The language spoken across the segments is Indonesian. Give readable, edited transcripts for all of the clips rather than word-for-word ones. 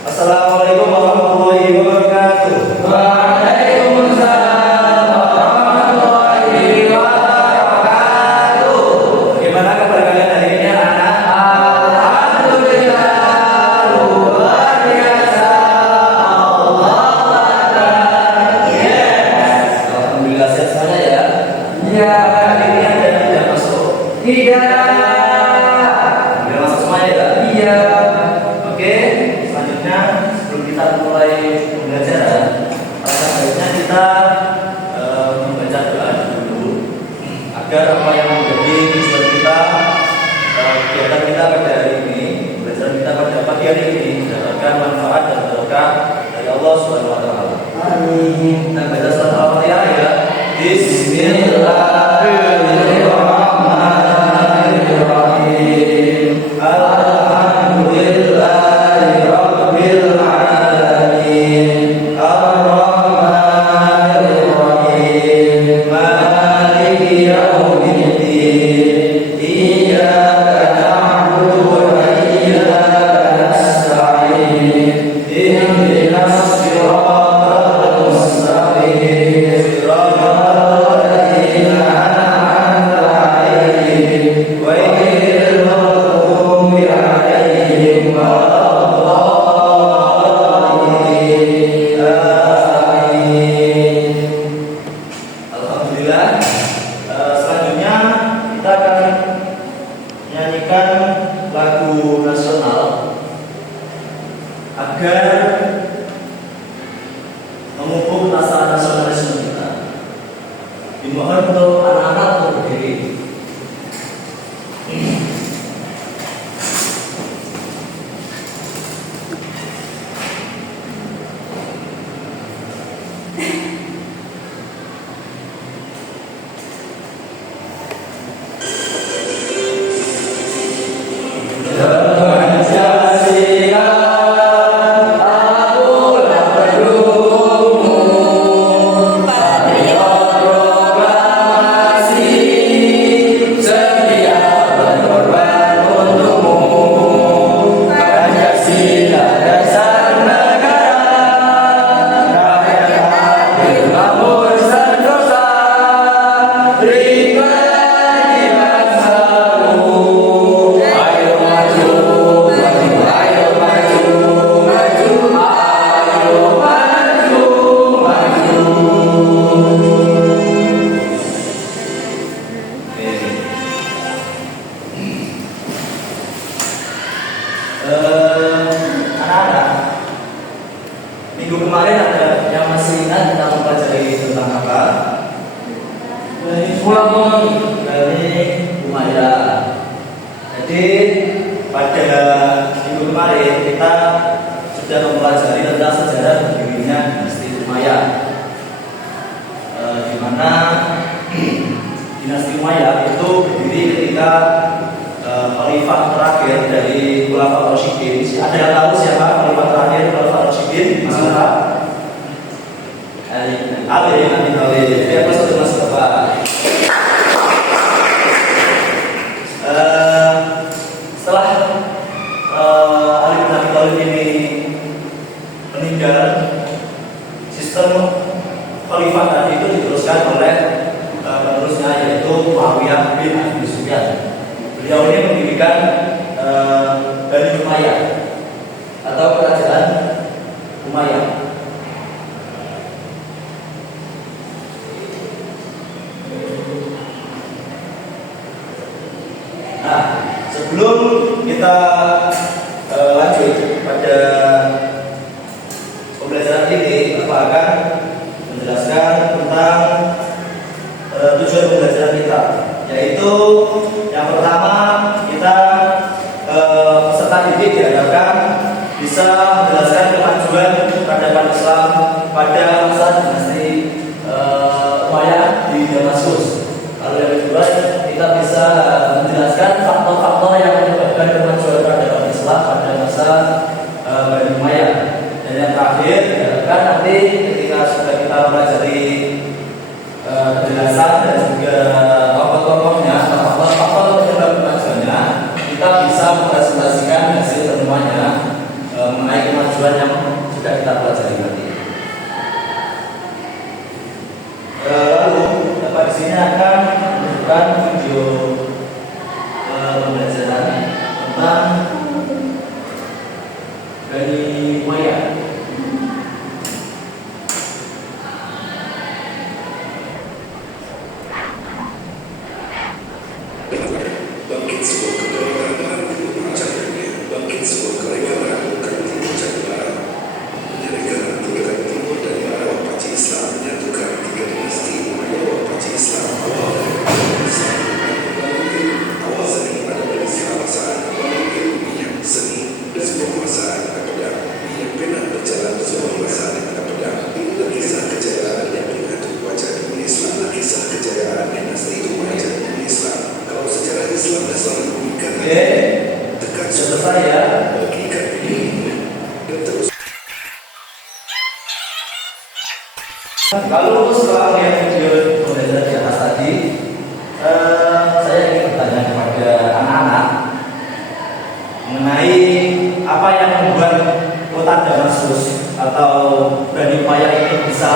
Assalamualaikum warahmatullahi wabarakatuh. Waalaikumsalam warahmatullahi wabarakatuh. Bagaimana kabar kalian hari ini anak-anak? Alhamdulillah luar biasa. Allah Akbar. Yes. Alhamdulillah sehat semuanya ya. Ya, Hari ini ada yang tidak masuk. tidak. Tidak masuk semuanya ya. Iya. Oke. Selanjutnya sebelum kita mulai pembelajaran, alangkah baiknya kita membaca doa dulu agar apa yang menjadi tujuan kita, kegiatan kita pada hari ini, pembelajaran kita pada pagi hari ini mendapatkan manfaat dan berkah dari Allah Subhanahu wa taala. Amin. Kita baca surat Al-Fatihah ya. Bismillahirrahmanirrahim. Alhamdulillahirabbil alamin. Arrahmanirrahim. Maliki yaumiddin. Iyyaka na'budu wa iyyaka nasta'in. Ihdinas siratal mustaqim. Siratal ladzina an'amta 'alaihim ghairil maghdubi 'alaihim waladdallin. Amin. Alhamdulillah. Selanjutnya kita akan menyanyikan lagu nasional agar memupuk rasa nasionalisme kita. Dimohon untuk anak-anak untuk berdiri. Pancasila akulah pendukungmu, patriot proklamasi, setia berkorban untukmu. Pancasila dasar negara, rakyat hadir makmur sentosa, pribadi bangsamu. Ayo maju, maju, ayo maju, maju, ayo maju, maju. Anak-anak, minggu kemarin ada yang masih ingat kita mempelajari tentang apa? Dari pulang Dari Umayyah. Jadi pada minggu kemarin kita sudah mempelajari tentang sejarah berdirinya dinasti Umayyah, di mana dinasti Umayyah itu berdiri ketika khalifah terakhir dari Khulafaur Rasyidin. Ada yang tahu siapa khalifah terakhir Khulafaur Rasyidin? Siapa? Ali bin Abi Thalib. Jadi apa saja mas bapak? Setelah Ali bin Abi Thalib ini meninggal, sistem khalifah tadi itu diteruskan oleh penerusnya, yaitu Muawiyah bin Abi Sufyan. Beliau ini mendirikan Bani Umayyah atau kerajaan Umayyah. Nah, sebelum kita lanjut pada pembelajaran ini, Bapak akan menjelaskan tentang tujuan pembelajaran kita, yaitu yang pertama kita peserta didik diharapkan bisa menjelaskan kemajuan peradaban Islam pada masa dinasti Umayyah di Damaskus. Lalu yang kedua kita bisa menjelaskan faktor-faktor yang menyebabkan kemajuan peradaban Islam pada masa Bani Umayyah. Dan yang terakhir diharapkan nanti ketika sudah kita mempelajari penjelasan dan juga tokoh-tokohnya, faktor-faktor penyebab kemajuannya, kita bisa mempresentasikan hasil temuannya mengenai kemajuan kemajuan yang sudah kita pelajari tadi. Lalu Bapak di sini akan menunjukkan video pembelajaran tentang dari Maya. Bangkit sebuah kebenaran caranya, bangkit sebuah keregalan bukan timur dan barat, menyerahkan tiga timur dan barat paci Islam, menyatukan tiga dinasti Umayyah paci Islam, awal dari Islam awal seni pada dari Selawasaan, awal minyak seni dan sebuah masaan pedang, minyak pena berjalan sebuah masaan pedang. Inilah kisah kejayaan yang menyatu wajah dunia Islam, kisah kejayaan dinasti Umayyah dunia Islam. Kalau sejarah Islam dan selalu memberikan tekan Selesai ya. bagikan ini dan terus. Lalu setelah melihat video pembelajaran di atas tadi, saya ingin bertanya kepada anak-anak mengenai apa yang membuat kota Damaskus atau Bani Umayyah ini bisa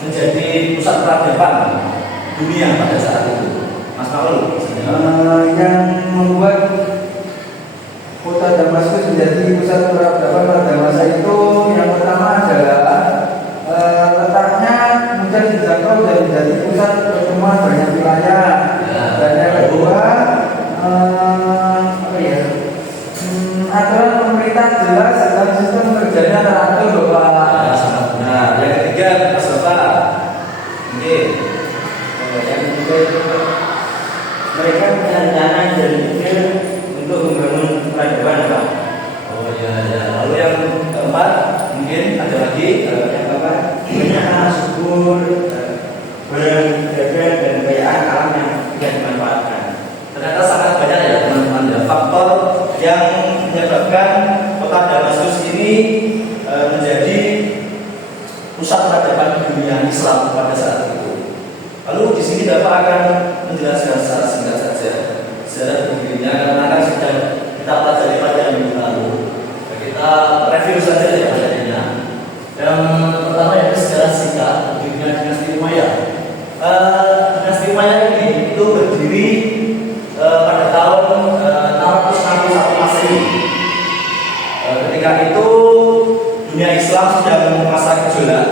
menjadi pusat peradaban dunia pada saat itu. Mas Paul, yang membuat kota Damaskus menjadi pusat peradaban pada masa itu yang pertama adalah letaknya mudah dijangkau dan menjadi pusat pertemuan banyak wilayah. Dan yang kedua, aturan pemerintah jelas dan sistem kerjanya teratur, Bapak. sangat benar. Yang ketiga, Mas Bapak. Oke. Yang ketiga itu mereka punya rencana dan pikir untuk membangun peradaban, Pak. Oh iya, ya. Lalu yang keempat, mungkin ada lagi. Yang keempat, banyak anak subur, berdagang dan kekayaan alam yang tidak dimanfaatkan. Ternyata sangat banyak ya teman-teman ya faktor yang menyebabkan kota Damaskus ini menjadi pusat peradaban dunia Islam pada saat itu. Lalu di sini Bapak akan menjelaskan secara singkat saja sejarah berdirinya karena kan sudah kita pelajari pada minggu lalu. Kita review saja ya materinya. Yang pertama yaitu sejarah singkat berdirinya dinasti Umayyah. Dinasti Umayyah ini itu berdiri pada tahun 661 Masehi. Ketika itu dunia Islam sedang masa gejolak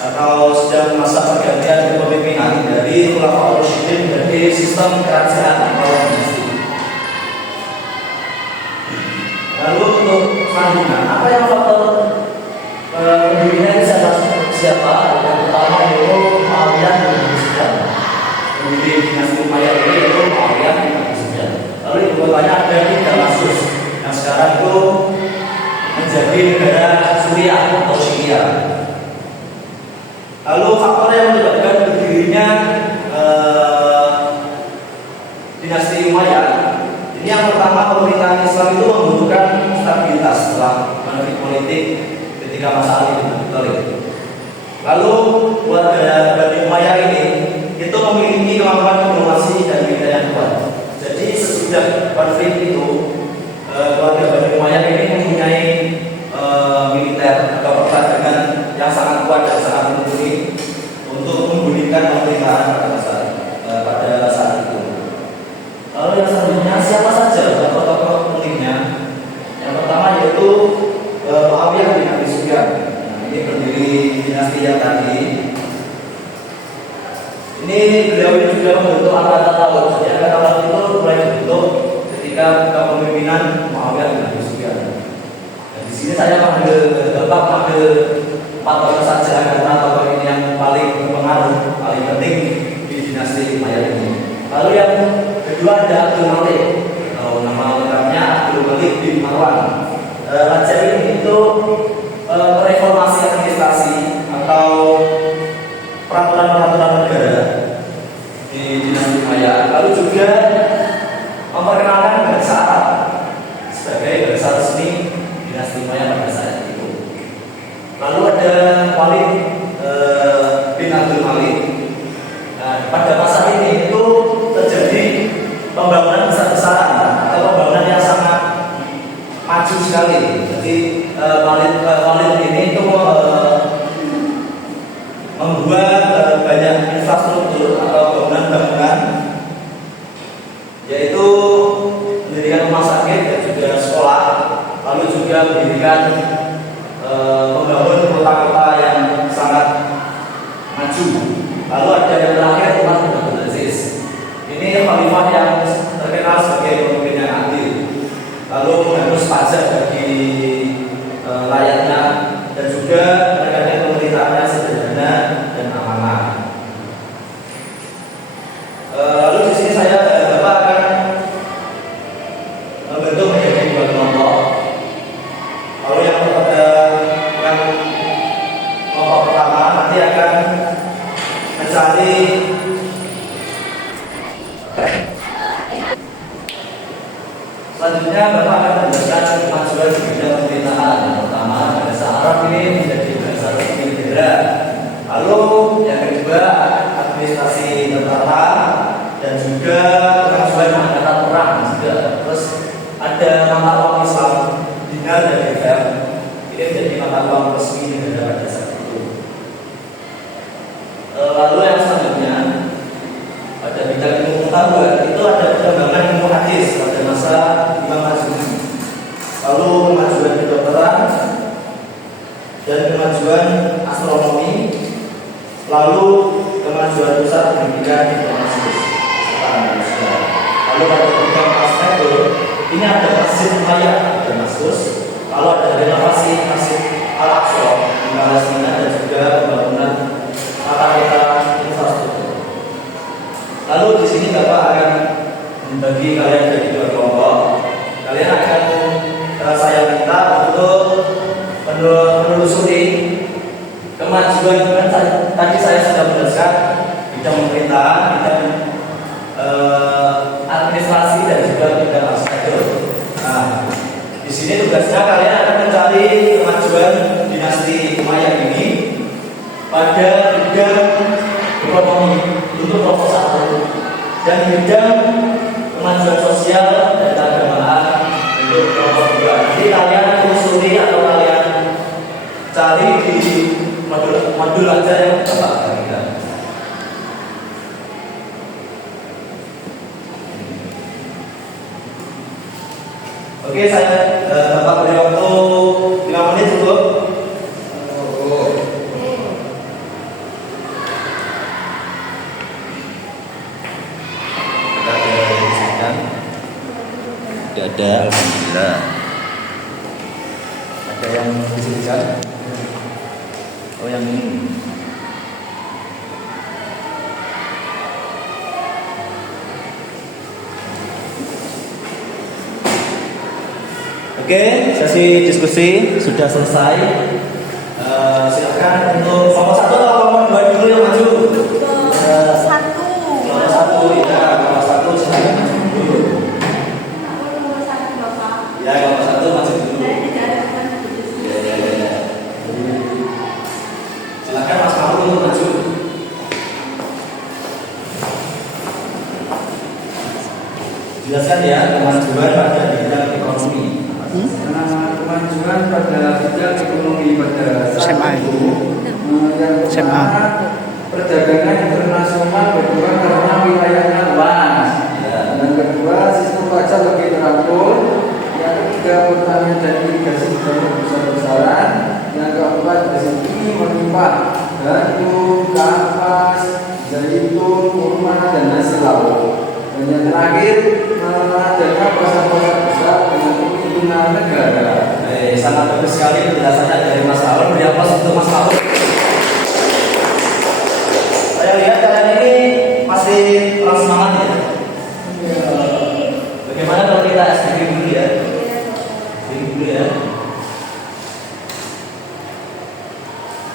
atau sedang masa pergantian kepemimpinan dari Khulafaur Rasyidin dari sistem kerajaan atau dinasti. Lalu untuk selanjutnya, apa yang faktor pendirinya ini siapa? Yang pertama yaitu Muawiyah bin Abi Sufyan. Pendiri dinasti Umayyah ini yaitu Muawiyah bin Abi Sufyan. Lalu ibu kotanya ada di Damaskus yang sekarang itu menjadi negara Suriah atau Syria. Lalu faktor yang menyebabkan berdirinya dinasti Umayyah ini yang pertama, pemerintahan Islam itu membutuhkan stabilitas setelah konflik politik ketika masa Ali bin Abi Thalib. Lalu warga Bani Umayyah ini itu memiliki kemampuan diplomasi dan militer yang kuat. Jadi sesudah konflik itu warga Bani Umayyah ini mempunyai militer atau pertahanan yang sangat kuat dan sangat mumpuni untuk memulihkan pemerintahan pada saat itu. Lalu yang selanjutnya siapa saja tokoh-tokoh pentingnya? Yang pertama yaitu Muawiyah bin Abi Sufyan. Ini pendiri dinasti yang tadi. Ini beliau ini sudah membentuk angkatan laut. Jadi angkatan laut itu mulai dibentuk ketika kepemimpinan Muawiyah bin Abi Sufyan. Dan di sini saya panggil 4 tokoh saja karena tokoh ini yang paling berpengaruh, paling penting di dinasti Umayyah ini. Lalu yang kedua ada Abdul Malik, atau nama lengkapnya Abdul Malik bin Marwan. Raja ini itu reformasi administrasi atau peraturan-peraturan negara di dinasti Umayyah. Lalu juga memperkenalkan bahasa Arab sebagai bahasa resmi dinasti Umayyah pada saat itu. Lalu ada Walid bin Abdul Malik. Pada masa ini itu terjadi pembangunan besar-besaran atau pembangunan yang sangat maju sekali. Jadi Walid ini itu membuat banyak infrastruktur atau bangunan-bangunan, yaitu mendirikan rumah sakit dan juga sekolah, lalu juga mendirikan membangun kota-kota yang sangat maju. Lalu ada yang terakhir Umar bin Abdul Aziz. Ini khalifah yang terkenal sebagai pemimpin yang adil, lalu menghapus pajak bagi rakyatnya dan juga menegakkan pemerintahannya sederhana dan amanah. Lalu di sini Bapak akan membentuk menjadi dua kelompok. Lalu yang kelompok pertama nanti akan mencari selanjutnya Bapak akan menjelaskan kemajuan di bidang pemerintahan. Yang pertama, bahasa Arab ini menjadi bahasa resmi negara. Lalu yang kedua, administrasi tentara dan juga kemajuan angkatan perang juga. Terus ada mata uang Islam, dinar dan dirham. Ini menjadi mata uang resmi negara pada saat itu. Lalu yang selanjutnya pada bidang ilmu pengetahuan itu ada perkembangan ilmu hadis pada masa Imam Azmi, lalu kemajuan kedokteran dan kemajuan astronomi, lalu kemajuan pusat pendidikan informasi serta Indonesia. Lalu pada bidang arsitektur ini ada Masjid Umayyah di Damaskus, lalu ada renovasi Masjid Al-Aqsa di Palestina dan juga pembangunan tata kota infrastruktur. Lalu di sini Bapak akan membagi kalian jadi dua kelompok. Kalian akan saya minta untuk menelusuri kemajuan. Tadi saya sudah menjelaskan bidang pemerintahan, bidang administrasi dan juga bidang arsitektur. Nah, di sini tugasnya kalian akan mencari kemajuan dinasti Umayyah ini pada bidang ekonomi untuk kelompok satu, dan bidang kemajuan sosial dan keagamaan untuk kelompok dua. Jadi kalian telusuri atau kalian cari di modul aja yang Bapak berikan. Oke, Bapak beri waktu 5 menit cukup. Tidak ada, alhamdulillah. Ada yang disebutkan? Oh, yang ini. Oke, sesi diskusi sudah selesai. Silakan untuk kelompok satu atau kelompok dua dulu yang maju. Satu. Kelompok satu, ya. Kelompok satu silakan maju dulu. Ya, kelompok satu maju dulu. Ya. Silakan Mas Paul untuk maju. Jelaskan ya kemajuan pada bidang ekonomi. Kemajuan pada bidang ekonomi pada saat itu yang pertama, perdagangan internasional berkurang karena wilayahnya luas. Yang kedua, sistem pajak lebih teratur. Yang ketiga, pertanian dan irigasi berjalan besar-besaran. Yang keempat, rezeki melimpah, gandum, kapas, zaitun, kurma, dan hasil laut. Dan yang terakhir, adanya pasar-pasar besar dengan keuntungan negara. Sangat bagus sekali penjelasannya dari Mas Paul. Beri aplaus untuk Mas Paul. Saya lihat kalian ini masih kurang semangat ya. Bagaimana kalau kita SDG dulu ya? SDG dulu ya.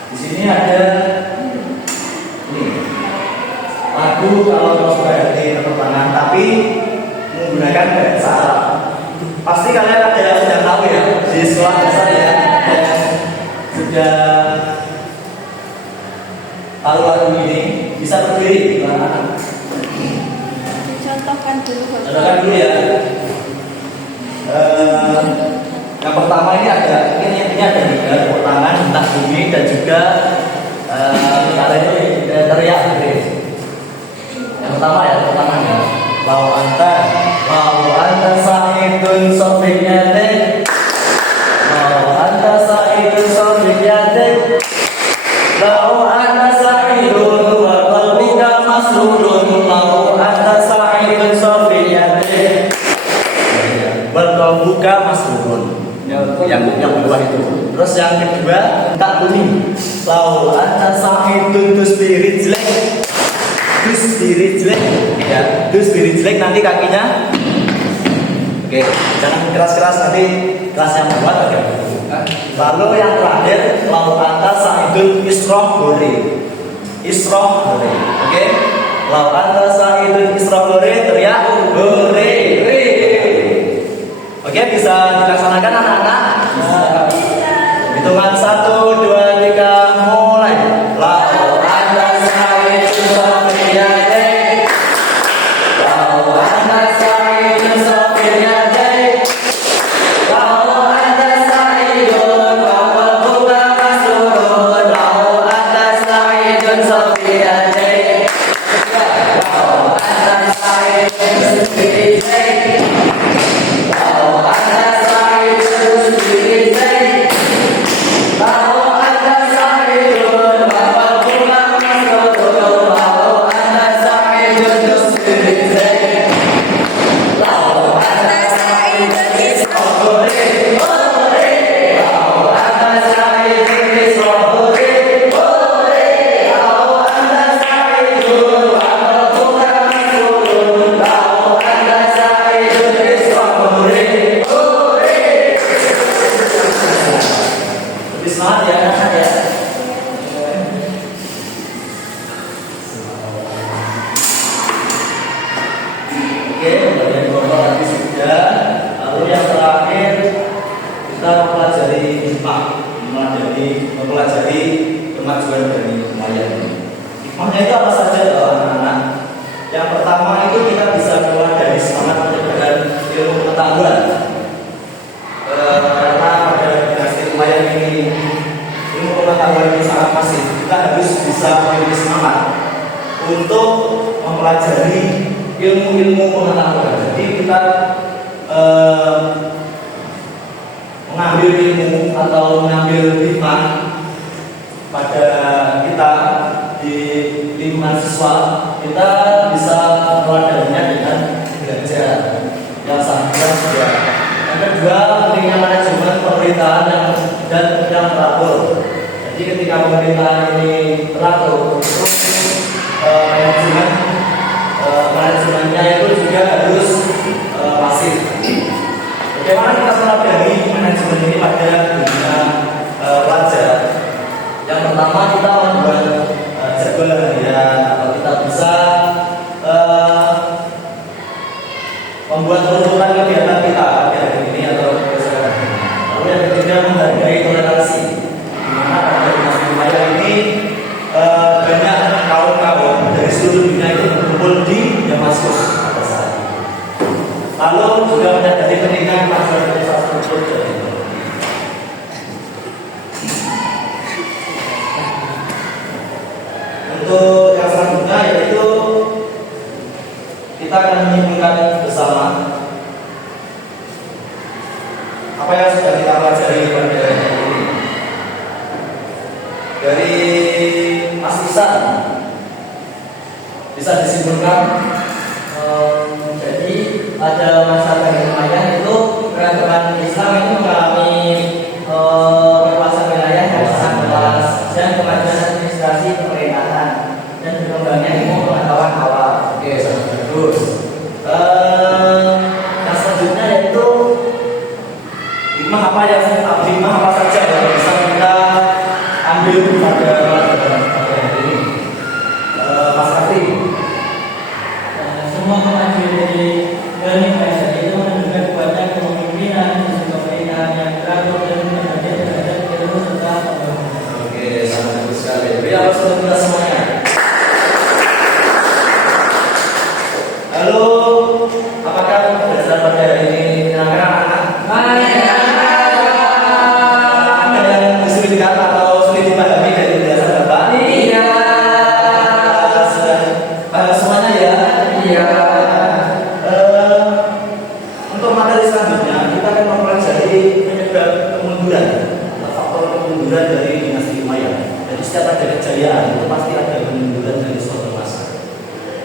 Di sini ada ini lagu kalau sudah di pertengahan, tapi menggunakan bahasa Arab. Pasti kalian ada yang sudah tahu ya di sekolah dasar ya, sudah tahu lagu ini. Bisa berdiri gimana? Contohkan dulu. Contohkan dulu ya. Yang pertama ini ada tiga tangan, hentak bumi dan juga teriak. Yang pertama ya. Lau anta sa'idun sofiyatik. Lau anta sa'idun sofiyatik. Lau anta sa'idun wa qalbika masrurun. Lau anta sa'idun sofiyatik. Wal qalbuka masrurun. Yang kedua itu. Terus yang kedua tak bunyi. Lau anta sa'idun tusbirijlek. Dus diri jelek, ya. Dus diri jelek nanti kakinya. Oke, jangan keras-keras nanti keras yang buat aja. Lalu yang terakhir, lau anta sa'idun isroh gore. Oke, lau anta sa'idun isroh gore, teriak gore. Oke, bisa dilaksanakan anak-anak? Hitungan 1, 2, 3, mulai. Lau anta sa'idun sofiyatik. Lau anta sa'idun sofiyatik. Lau anta sa'idun wa qalbuka masrurun. Lau anta sa'idun sofiyatik. Lau anta sa'idun sofiyatik. Lau anta sa'idun sofiyatik. Lau anta sa'idun wa qalbuka masrurun. Lau anta sa'idun sofiyatik. Lau anta sa'idun isroh gore. Lau anta sa'idun isroh gore. Lau anta sa'idun wa qalbuka masrurun. Lau anta sa'idun isroh gore. Lebih semangat ya anak-anak ya. Oke, bagian kelompok tadi sudah. Lalu yang terakhir kita mempelajari hikmah, mempelajari kemajuan dari wayang. Hikmahnya itu apa saja anak-anak? Yang pertama itu kita bisa keluar dari semangat penyebaran ilmu pengetahuan. Karena pada dinasti wayang ini ilmu pengetahuan ini sangat masif. Kita harus bisa memiliki semangat untuk mempelajari ilmu-ilmu pengetahuan. Jadi kita mengambil ilmu atau mengambil hikmah pada kita di lingkungan siswa, kita bisa keluar darinya dengan belajar yang sangat juga. Yang kedua, pentingnya manajemen pemerintahan dan yang teratur. Jadi ketika pemerintahan ini teratur, manajemennya itu juga harus masif. Bagaimana kita pelajari manajemen ini pada dunia pelajar? Yang pertama kita membuat jadwal harian, atau kita bisa membuat urutan kegiatan kita pada hari ini atau besok. Lalu yang ketiga, menghargai toleransi. Di mana pada dinasti wayang ini banyak kaum-kaum dari seluruh dunia itu berkumpul di Damaskus pada saat itu. Lalu juga menyadari pentingnya masalah infrastruktur dan teknologi. Untuk yang selanjutnya yaitu kita akan menyimpulkan bersama apa yang sudah kita pelajari pada hari ini. Dari Mas Isan bisa disimpulkan, jadi pada masa Bani Umayyah itu peradaban Islam itu mengalami perluasan wilayah yang sangat luas dan kemajuan administrasi pemerintahan dan berkembangnya ilmu pengetahuan awal. Oke, sangat bagus. Yang selanjutnya yaitu hikmah apa saja yang bisa kita ambil pada hari ini. Mas Raffi. Semua kemajuan dari Indonesia itu menunjukkan kuatnya kepemimpinan dan pemerintahan yang teratur dan berbagai derajat ilmu serta pembangunan. Oke, sangat bagus sekali. Beri aplaus untuk kita semuanya. Halo, apakah berdasarkan pada hari ini menyenangkan anak-anak? kemunduran atau faktor kemunduran dari dinasti Umayyah. Jadi setiap ada kejayaan itu pasti ada kemunduran dari suatu masa.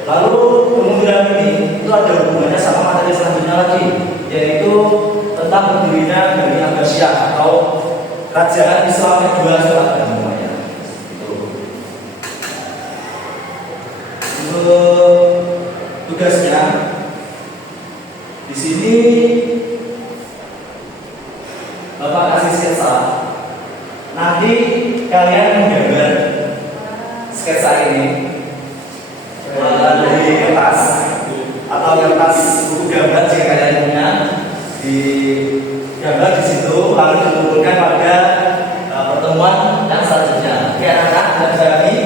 Lalu kemunduran ini itu ada hubungannya sama materi selanjutnya lagi, yaitu tentang berdirinya dari Abbasiyah atau kerajaan Islam kedua setelah Bani Umayyah. Untuk tugasnya di sini Bapak kasih sketsa. Nanti kalian menggambar sketsa ini dari kertas atau kertas buku gambar jika kalian punya, di gambar di situ lalu dikumpulkan pada pertemuan yang selanjutnya. Oke anak-anak, ada bisa lagi?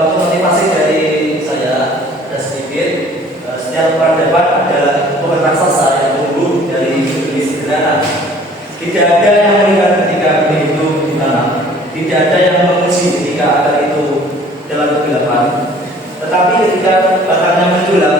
Untuk motivasi dari saya ada sedikit. Setiap orang depan adalah bukan raksasa yang tumbuh dari jenis sederhana. Tidak ada yang melihat ketika benih itu di mana. Tidak ada yang menguji ketika akar itu dalam kegelapan. Tetapi ketika batangnya menjulang